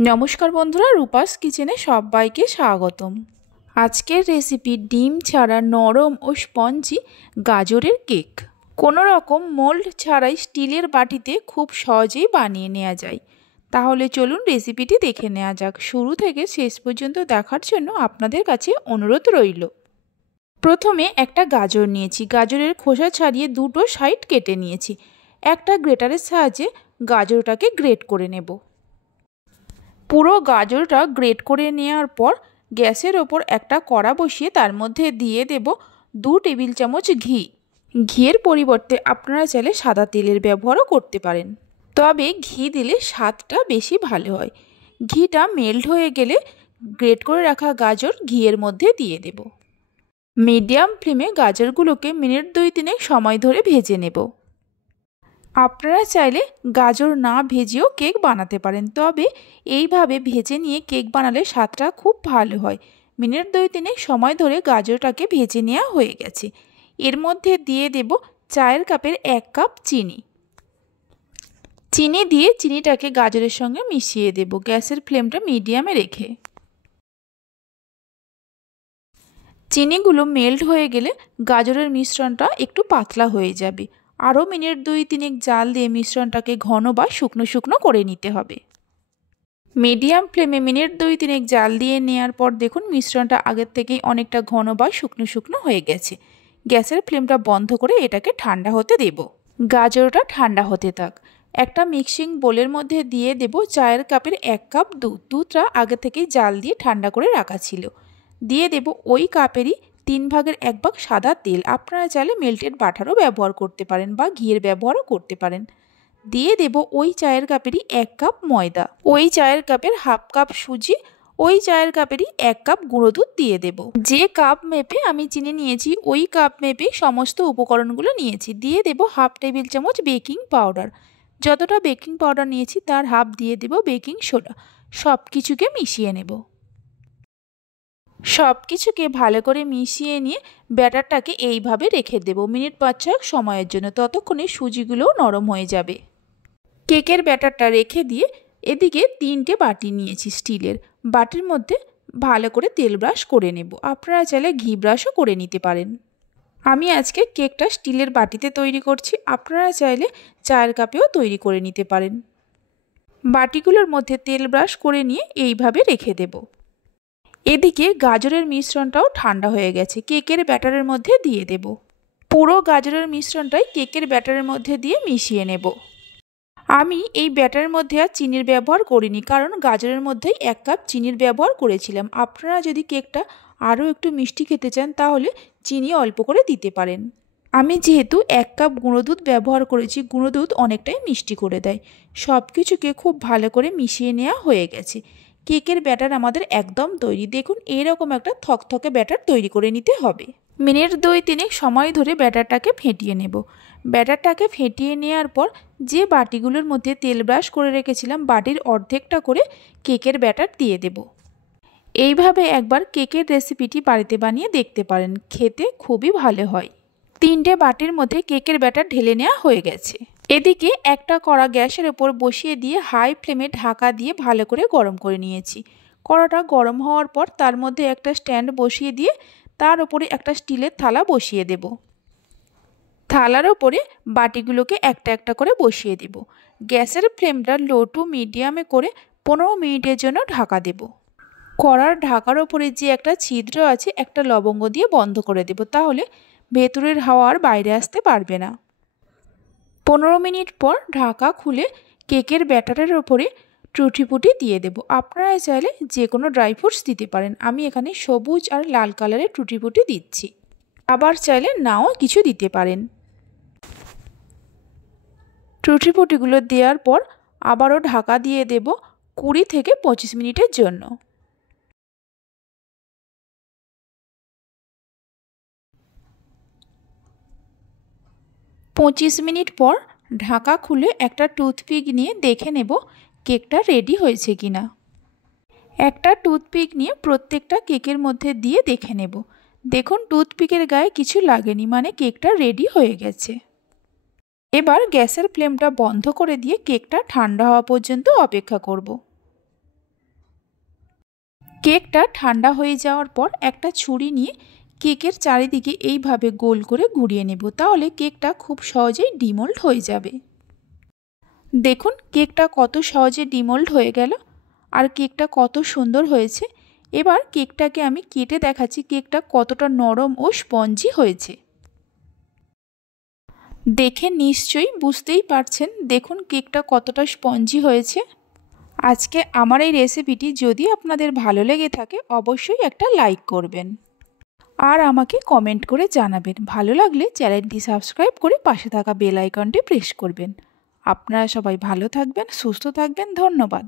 নমস্কার বন্ধুরা, রূপাস কিচেনে সবাইকে স্বাগতম। আজকের রেসিপি ডিম ছাড়া নরম ও স্পঞ্জি গাজরের কেক। কোনো রকম মোল্ড ছাড়াই স্টিলের বাটিতে খুব সহজেই বানিয়ে নেওয়া যায়। তাহলে চলুন রেসিপিটি দেখে নেওয়া যাক। শুরু থেকে শেষ পর্যন্ত দেখার জন্য আপনাদের কাছে অনুরোধ রইল। প্রথমে একটা গাজর নিয়েছি। গাজরের খোসা ছাড়িয়ে দুটো সাইড কেটে নিয়েছি। একটা গ্রেটারের সাহায্যে গাজরটাকে গ্রেট করে নেব। পুরো গাজরটা গ্রেট করে নেওয়ার পর গ্যাসের ওপর একটা কড়া বসিয়ে তার মধ্যে দিয়ে দেব 2 টেবিল চামচ ঘি। ঘিয়ের পরিবর্তে আপনারা চাইলে সাদা তেলের ব্যবহারও করতে পারেন, তবে ঘি দিলে স্বাদটা বেশি ভালো হয়। ঘিটা মেল্ট হয়ে গেলে গ্রেট করে রাখা গাজর ঘিয়ের মধ্যে দিয়ে দেব। মিডিয়াম ফ্লেমে গাজরগুলোকে মিনিট 2-3 সময় ধরে ভেজে নেব। আপনারা চাইলে গাজর না ভেজেও কেক বানাতে পারেন, তবে এইভাবে ভেজে নিয়ে কেক বানালে স্বাদটা খুব ভালো হয়। মিনিট 2-3 সময় ধরে গাজরটাকে ভেজে নেওয়া হয়ে গেছে। এর মধ্যে দিয়ে দেব চায়ের কাপের 1 কাপ চিনি। চিনি দিয়ে চিনিটাকে গাজরের সঙ্গে মিশিয়ে দেব, গ্যাসের ফ্লেমটা মিডিয়ামে রেখে। চিনিগুলো মেল্ট হয়ে গেলে গাজরের মিশ্রণটা একটু পাতলা হয়ে যাবে। আরও মিনিট 2-3 জাল দিয়ে মিশ্রণটাকে ঘন বা শুকনো শুকনো করে নিতে হবে। মিডিয়াম ফ্লেমে মিনিট 2-3 জাল দিয়ে নেওয়ার পর দেখুন মিশ্রণটা আগের থেকেই অনেকটা ঘন বা শুকনো শুকনো হয়ে গেছে। গ্যাসের ফ্লেমটা বন্ধ করে এটাকে ঠান্ডা হতে দেব। গাজরটা ঠান্ডা হতে থাক। একটা মিক্সিং বোলের মধ্যে দিয়ে দেব চায়ের কাপের 1 কাপ দুধ। দুধটা আগে থেকেই জাল দিয়ে ঠান্ডা করে রাখা ছিল। দিয়ে দেব ওই কাপেরই 3 ভাগের 1 ভাগ সাদা তেল। আপনারা চাইলে মেল্টেড বাটারও ব্যবহার করতে পারেন বা ঘিয়ের ব্যবহারও করতে পারেন। দিয়ে দেব ওই চায়ের কাপেরই 1 কাপ ময়দা, ওই চায়ের কাপের হাফ কাপ সুজি, ওই চায়ের কাপেরই 1 কাপ গুঁড়ো দুধ দিয়ে দেব। যে কাপ মেপে আমি চিনি নিয়েছি ওই কাপ মেপে সমস্ত উপকরণগুলো নিয়েছি। দিয়ে দেব হাফ টেবিল চামচ বেকিং পাউডার। যতটা বেকিং পাউডার নিয়েছি তার হাফ দিয়ে দেব বেকিং সোডা। সব কিছুকে মিশিয়ে নেব। সব কিছুকে ভালো করে মিশিয়ে নিয়ে ব্যাটারটাকে এইভাবে রেখে দেব মিনিট 5-6 সময়ের জন্য। ততক্ষণে সুজিগুলোও নরম হয়ে যাবে। কেকের ব্যাটারটা রেখে দিয়ে এদিকে 3টে বাটি নিয়েছি স্টিলের। বাটির মধ্যে ভালো করে তেল ব্রাশ করে নেব। আপনারা চাইলে ঘি ব্রাশও করে নিতে পারেন। আমি আজকে কেকটা স্টিলের বাটিতে তৈরি করছি। আপনারা চাইলে চায়ের কাপেও তৈরি করে নিতে পারেন। বাটিগুলোর মধ্যে তেল ব্রাশ করে নিয়ে এইভাবে রেখে দেব। এদিকে গাজরের মিশ্রণটাও ঠান্ডা হয়ে গেছে। কেকের ব্যাটারের মধ্যে দিয়ে দেব। পুরো গাজরের মিশ্রণটাই কেকের ব্যাটারের মধ্যে দিয়ে মিশিয়ে নেব। আমি এই ব্যাটারের মধ্যে আর চিনির ব্যবহার করিনি, কারণ গাজরের মধ্যেই 1 কাপ চিনির ব্যবহার করেছিলাম। আপনারা যদি কেকটা আরও একটু মিষ্টি খেতে চান তাহলে চিনি অল্প করে দিতে পারেন। আমি যেহেতু 1 কাপ গুঁড়ো দুধ ব্যবহার করেছি, গুঁড়ো দুধ অনেকটাই মিষ্টি করে দেয়। সব কিছুকে খুব ভালো করে মিশিয়ে নেওয়া হয়ে গেছে। কেকের ব্যাটার আমাদের একদম তৈরি। দেখুন এইরকম একটা থকথকে ব্যাটার তৈরি করে নিতে হবে। মিনিট 2-3 সময় ধরে ব্যাটারটাকে ফেটিয়ে নেব। ব্যাটারটাকে ফেটিয়ে নেওয়ার পর যে বাটিগুলোর মধ্যে তেল ব্রাশ করে রেখেছিলাম বাটির অর্ধেকটা করে কেকের ব্যাটার দিয়ে দেব। এইভাবে একবার কেকের রেসিপিটি বাড়িতে বানিয়ে দেখতে পারেন, খেতে খুবই ভালো হয়। 3টে বাটির মধ্যে কেকের ব্যাটার ঢেলে নেওয়া হয়ে গেছে। এদিকে একটা কড়া গ্যাসের ওপর বসিয়ে দিয়ে হাই ফ্লেমে ঢাকা দিয়ে ভালো করে গরম করে নিয়েছি। কড়াটা গরম হওয়ার পর তার মধ্যে একটা স্ট্যান্ড বসিয়ে দিয়ে তার উপরে একটা স্টিলের থালা বসিয়ে দেব। থালার ওপরে বাটিগুলোকে একটা একটা করে বসিয়ে দেব। গ্যাসের ফ্লেমটা লো টু মিডিয়ামে করে 15 মিনিটের জন্য ঢাকা দেব। কড়ার ঢাকার ওপরে যে একটা ছিদ্র আছে একটা লবঙ্গ দিয়ে বন্ধ করে দেব, তাহলে ভেতরের হাওয়া আর বাইরে আসতে পারবে না। 15 মিনিট পর ঢাকা খুলে কেকের ব্যাটারের ওপরে টুটি ফুটি দিয়ে দেব। আপনারা চাইলে যে কোনো ড্রাই ফ্রুটস দিতে পারেন। আমি এখানে সবুজ আর লাল কালারের টুটি ফুটি দিচ্ছি, আবার চাইলে নাও কিছু দিতে পারেন। টুটি ফুটিগুলো দেওয়ার পর আবারও ঢাকা দিয়ে দেব 20 থেকে 25 মিনিটের জন্য। 25 মিনিট পর ঢাকা খুলে একটা টুথপিক নিয়ে দেখে নেব কেকটা রেডি হয়েছে কিনা। একটা টুথপিক নিয়ে প্রত্যেকটা কেকের মধ্যে দিয়ে দেখে নেব। দেখুন টুথপিকের গায়ে কিছু লাগেনি, মানে কেকটা রেডি হয়ে গেছে। এবার গ্যাসের ফ্লেমটা বন্ধ করে দিয়ে কেকটা ঠান্ডা হওয়া পর্যন্ত অপেক্ষা করব। কেকটা ঠান্ডা হয়ে যাওয়ার পর একটা ছুরি নিয়ে কেকের চারিদিকে এইভাবে গোল করে ঘুরিয়ে নেব, তাহলে কেকটা খুব সহজেই ডিমোল্ড হয়ে যাবে। দেখুন কেকটা কত সহজে ডিমোল্ড হয়ে গেল আর কেকটা কত সুন্দর হয়েছে। এবার কেকটাকে আমি কেটে দেখাচ্ছি কেকটা কতটা নরম ও স্পঞ্জি হয়েছে। দেখে নিশ্চয়ই বুঝতেই পারছেন, দেখুন কেকটা কতটা স্পঞ্জি হয়েছে। আজকে আমার এই রেসিপিটি যদি আপনাদের ভালো লেগে থাকে অবশ্যই একটা লাইক করবেন আর আমাকে কমেন্ট করে জানাবেন। ভালো লাগলে চ্যানেলটি সাবস্ক্রাইব করে পাশে থাকা বেল আইকনটি প্রেস করবেন। আপনারা সবাই ভালো থাকবেন, সুস্থ থাকবেন। ধন্যবাদ।